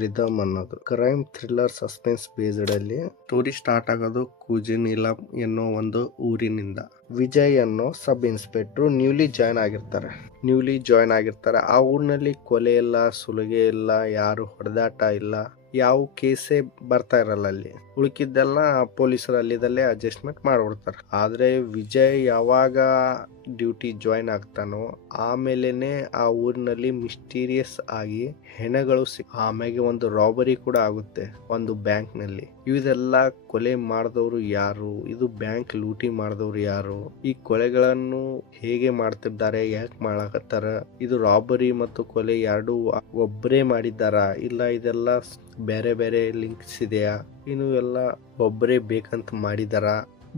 Rhythm ಅನ್ನೋದು crime thriller suspense based ಅಲ್ಲಿ story start ಆಗೋದು ಕುಜಿನಿಲಂ ಎನ್ನೋ ಒಂದು ಊರಿನಿಂದ. ವಿಜಯ್ ಅನ್ನೋ ಸಬ್ ಇನ್ಸ್ಪೆಕ್ಟರ್ ನ್ಯೂಲಿ ಜಾಯ್ನ್ ಆಗಿರ್ತಾರೆ. ಆ ಊರಿನಲ್ಲಿ ಕೊಲೆ ಇಲ್ಲ, ಸುಲಿಗೆ ಇಲ್ಲ, ಯಾರು ಹೊಡೆದಾಟ ಇಲ್ಲ, ಯಾವ ಕೇಸೇ ಬರ್ತಾ ಇರಲ್ಲ. ಅಲ್ಲಿ ಉಳುಕಿದ್ದೆಲ್ಲ ಪೊಲೀಸರು ಅಲ್ಲಿದಲ್ಲೇ ಅಡ್ಜಸ್ಟ್ಮೆಂಟ್ ಮಾಡ್ಬಿಡ್ತಾರೆ. ಆದ್ರೆ ವಿಜಯ್ ಯಾವಾಗ ಡ್ಯೂಟಿ ಜಾಯ್ನ್ ಆಗ್ತಾನೋ ಆಮೇಲೆನೆ ಆ ಊರಿನಲ್ಲಿ ಮಿಸ್ಟೀರಿಯಸ್ ಆಗಿ ಹೆಣಗಳು ಆಮೇಲೆ ಒಂದು ರಾಬರಿ ಕೂಡ ಆಗುತ್ತೆ ಒಂದು ಬ್ಯಾಂಕ್ ನಲ್ಲಿ. ಇದೆಲ್ಲ ಕೊಲೆ ಮಾಡಿದವರು ಯಾರು, ಇದು ಬ್ಯಾಂಕ್ ಲೂಟಿ ಮಾಡಿದವರು ಯಾರು, ಈ ಕೊಲೆಗಳನ್ನು ಹೇಗೆ ಮಾಡ್ತಿದ್ದಾರೆ, ಯಾಕೆ ಮಾಡಕತ್ತಾರ, ಇದು ರಾಬರಿ ಮತ್ತು ಕೊಲೆ ಎರಡು ಒಬ್ಬರೇ ಮಾಡಿದ್ದಾರ ಇಲ್ಲ ಇದೆಲ್ಲ ಬೇರೆ ಬೇರೆ ಲಿಂಕ್ಸ್ ಇದೆಯಾ, ಇನ್ನು ಎಲ್ಲ ಒಬ್ಬರೇ ಬೇಕಂತ ಮಾಡಿದಾರ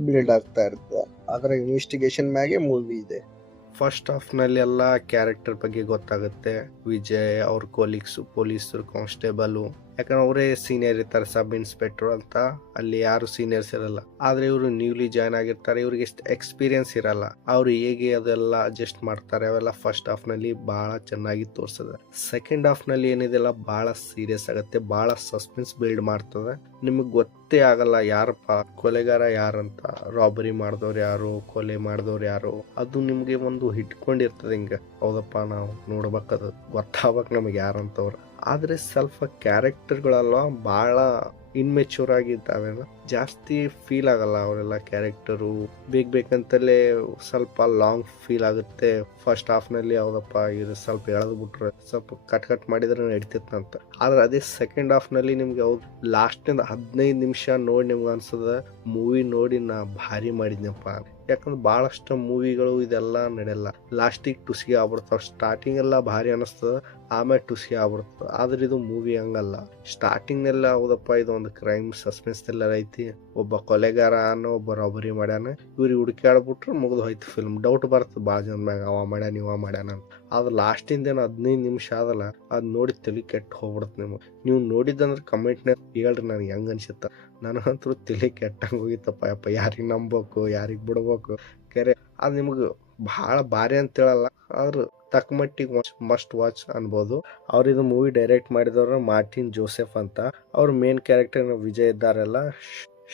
ಬಿಲ್ಡ್ ಆಗ್ತಾ ಇರ್ತದೆ. ಅದರ ಇನ್ವೆಸ್ಟಿಗೇಷನ್ ಮ್ಯಾಗೆ ಮೂವಿ ಇದೆ. ಫಸ್ಟ್ ಹಾಫ್ ನಲ್ಲಿ ಎಲ್ಲ ಕ್ಯಾರೆಕ್ಟರ್ ಬಗ್ಗೆ ಗೊತ್ತಾಗುತ್ತೆ. ವಿಜಯ್ ಅವ್ರ ಕೊಲೀಗ್ಸ್, ಪೊಲೀಸರು, ಕಾನ್ಸ್ಟೇಬಲ್, ಯಾಕಂದ್ರೆ ಅವರೇ ಸೀನಿಯರ್ ಇರ್ತಾರೆ. ಸಬ್ ಇನ್ಸ್ಪೆಕ್ಟರ್ ಅಂತ ಅಲ್ಲಿ ಯಾರು ಸೀನಿಯರ್ಸ್ ಇರಲ್ಲ. ಆದ್ರೆ ಇವರು ನ್ಯೂಲಿ ಜಾಯ್ನ್ ಆಗಿರ್ತಾರೆ, ಇವ್ರಿಗೆ ಎಕ್ಸ್ಪೀರಿಯನ್ಸ್ ಇರಲ್ಲ. ಅವ್ರು ಹೇಗೆ ಅದೆಲ್ಲ ಅಡ್ಜಸ್ಟ್ ಮಾಡ್ತಾರೆ ಅವೆಲ್ಲ ಫಸ್ಟ್ ಹಾಫ್ ನಲ್ಲಿ ಬಹಳ ಚೆನ್ನಾಗಿ ತೋರ್ಸದ. ಸೆಕೆಂಡ್ ಹಾಫ್ ನಲ್ಲಿ ಏನಿದೆಲ್ಲ ಬಹಳ ಸೀರಿಯಸ್ ಆಗುತ್ತೆ, ಬಹಳ ಸಸ್ಪೆನ್ಸ್ ಬಿಲ್ಡ್ ಮಾಡ್ತದೆ. ನಿಮಗ್ ಗೊತ್ತೇ ಆಗಲ್ಲ ಯಾರಪ್ಪ ಕೊಲೆಗಾರ ಯಾರಂತ, ರಾಬರಿ ಮಾಡಿದವ್ರು ಯಾರು, ಕೊಲೆ ಮಾಡಿದವ್ರು ಯಾರು, ಅದು ನಿಮ್ಗೆ ಒಂದು ಹಿಡ್ಕೊಂಡಿರ್ತದೆ. ಹಿಂಗ ಹೌದಪ್ಪ ನಾವು ನೋಡ್ಬೇಕದು, ಗೊತ್ತಾಗ್ಬೇಕು ನಮಗೆ ಯಾರಂತವ್ರು. ಆದ್ರೆ ಸ್ವಲ್ಪ ಕ್ಯಾರೆಕ್ಟರ್ಗಳೆಲ್ಲ ಬಹಳ ಇನ್ಮೆಚೂರ್ ಆಗಿದ್ದಾವೆಲ್ಲ, ಜಾಸ್ತಿ ಫೀಲ್ ಆಗಲ್ಲ ಅವರೆಲ್ಲ ಕ್ಯಾರೆಕ್ಟರು. ಬೇಕಂತಲೇ ಸ್ವಲ್ಪ ಲಾಂಗ್ ಫೀಲ್ ಆಗುತ್ತೆ. ಫಸ್ಟ್ ಹಾಫ್ ನಲ್ಲಿ ಹೌದಪ್ಪ ಇದು ಸ್ವಲ್ಪ ಎಳೆದು ಬಿಟ್ರೆ ಸ್ವಲ್ಪ ಕಟ್ ಮಾಡಿದ್ರೆ ನಡೀತಿತ್ತಂತ. ಆದ್ರೆ ಅದೇ ಸೆಕೆಂಡ್ ಹಾಫ್ ನಲ್ಲಿ ನಿಮ್ಗೆ ಹೌದು ಲಾಸ್ಟ್ 15 ನಿಮಿಷ ನೋಡಿ ನಿಮ್ಗೆ ಅನ್ಸದ ಮೂವಿ ನೋಡಿ ನಾ ಭಾರಿ ಮಾಡಿದ್ನಪ್ಪ. ಯಾಕಂದ್ರೆ ಬಹಳಷ್ಟು ಮೂವಿಗಳು ಇದೆಲ್ಲ ನಡೆಯಲ್ಲ, ಲಾಸ್ಟಿಗೆ ಟುಸ್ಗೆ ಆಗ್ಬಿಡ್ತಾವ. ಸ್ಟಾರ್ಟಿಂಗ್ ಎಲ್ಲ ಭಾರಿ ಅನಿಸ್ತದ, ಆಮೇಲೆ ಟುಸ್ಗೆ ಆಗ್ಬಿಡ್ತದ. ಆದ್ರೆ ಇದು ಮೂವಿ ಹಂಗಲ್ಲ. ಸ್ಟಾರ್ಟಿಂಗ್ ನೆಲ್ಲ ಹೌದಪ್ಪ ಇದು ಒಂದು ಕ್ರೈಮ್ ಸಸ್ಪೆನ್ಸ್ ಥ್ರಿಲ್ಲರ್ ಐತಿ, ಒಬ್ಬ ಕೊಲೆಗಾರ ಅನ್ನೋ ಒಬ್ಬ ರಾಬರಿ ಮಾಡ್ಯಾನ, ಇವ್ರಿಗೆ ಹುಡುಕಾಡ್ಬಿಟ್ರೆ ಮುಗಿದು ಹೋಯ್ತು ಫಿಲ್ಮ್. ಡೌಟ್ ಬರ್ತದೆ ಭಾಳ ಜನ ಮ್ಯಾಗ ಅವ ಮಾಡ್ಯಾನ ಇವ ಮಾಡ್ಯಾನ ಅಂತ. ಆದ್ರೆ ಲಾಸ್ಟಿಂದ ಏನು 15 ನಿಮಿಷ ಆದಲ್ಲ, ಅದ್ ನೋಡಿ ತಲೆ ಕೆಟ್ಟು ಹೋಗ್ಬಿಡುತ್ತೆ ನಿಮಗೆ. ನೀವು ನೋಡಿದ್ದಂದ್ರೆ ಕಮೆಂಟ್ನಾಗ ಹೇಳ್ರಿ ನನಗೆ ಹೆಂಗ್ ಅನ್ಸುತ್ತ. ನನಗಂತೂ ತಲೆ ಕೆಟ್ಟಂಗೆ ಹೋಗಿತ್ತಪ್ಪ. ಯಪ್ಪ ಯಾರಿಗೆ ನಂಬಬೇಕು, ಯಾರಿಗೆ ಬಿಡ್ಬೇಕು, ಕೆರೆ ಅದು ನಿಮ್ಗೆ ಬಹಳ ಭಾರಿ ಅಂತ ಹೇಳಲ್ಲ, ಆದ್ರೆ ತಕ್ಕ ಮಟ್ಟಿಗೆ ಮಸ್ಟ್ ವಾಚ್ ಅನ್ಬೋದು. ಅವ್ರ ಇದು ಮೂವಿ ಡೈರೆಕ್ಟ್ ಮಾಡಿದವ್ರ ಮಾರ್ಟಿನ್ ಜೋಸೆಫ್ ಅಂತ. ಅವ್ರ ಮೇನ್ ಕ್ಯಾರೆಕ್ಟರ್ ವಿಜಯ್ ಇದ್ದಾರಲ್ಲ,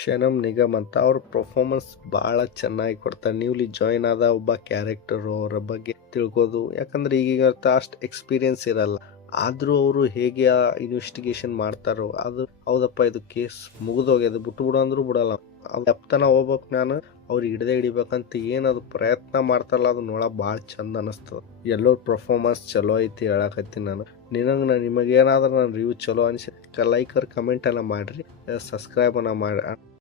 ಶನಮ್ ನಿಗಮ್ ಅಂತ, ಅವ್ರ ಪರ್ಫಾರ್ಮೆನ್ಸ್ ಬಹಳ ಚೆನ್ನಾಗಿ ಕೊಡ್ತಾರೆ. ನ್ಯೂಲಿ ಜಾಯ್ನ್ ಆದ ಒಬ್ಬ ಕ್ಯಾರೆಕ್ಟರ್ ಅವರ ಬಗ್ಗೆ ತಿಳ್ಕೋದು, ಯಾಕಂದ್ರೆ ಈಗೀಗ ಅಷ್ಟು ಎಕ್ಸ್ಪೀರಿಯನ್ಸ್ ಇರಲ್ಲ. ಆದ್ರೂ ಅವರು ಹೇಗೆ ಇನ್ವೆಸ್ಟಿಗೇಷನ್ ಮಾಡ್ತಾರೋ, ಅದು ಹೌದಪ್ಪ ಇದು ಕೇಸ್ ಮುಗಿದೋಗ್ಯದು ಬಿಟ್ಟು ಅಂದ್ರೂ ಬಿಡಲ್ಲ. ಎಪ್ತನ ಹೋಗ್ಬೇಕು ನಾನು ಅವ್ರಿಗೆ ಹಿಡಿಬೇಕಂತ ಏನದು ಪ್ರಯತ್ನ ಮಾಡ್ತಾರಲ್ಲ, ಅದು ನೋಡಕ್ ಭಾಳ ಚಂದ ಅನಿಸ್ತದ. ಎಲ್ಲೋ ಪರ್ಫಾರ್ಮೆನ್ಸ್ ಚಲೋ ಐತಿ ಹೇಳಕತ್ತೀನಿ ನಾನು. ನಿಮಗೇನಾದ್ರೂ ನನ್ನ ರಿವ್ಯೂ ಚಲೋ ಅನ್ಸಿ ಲೈಕ್ ಕಮೆಂಟ್ ಎಲ್ಲ ಮಾಡ್ರಿ, ಸಬ್ಸ್ಕ್ರೈಬ್ ಮಾಡಿ.